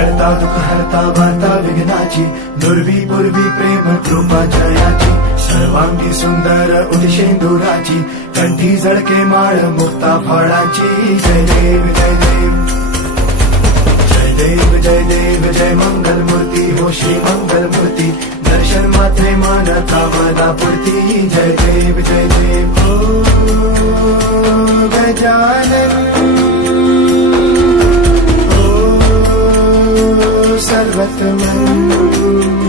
करता दुःख हरता वार्ता विघ्नाची, दुर्वी पूर्वी प्रेम कृपा जयाची, सर्वांगी सुंदर उदिशेंदुराची, कंठी जळके माळ मुक्ता फळाची. जय देव जय देव जय देव जय देव जय मंगल मूर्ती हो श्री मंगल मूर्ती, दर्शन मात्रे मानता मना पुरती. जय देव जय देव ओ गजानन ओ सर्वतमन.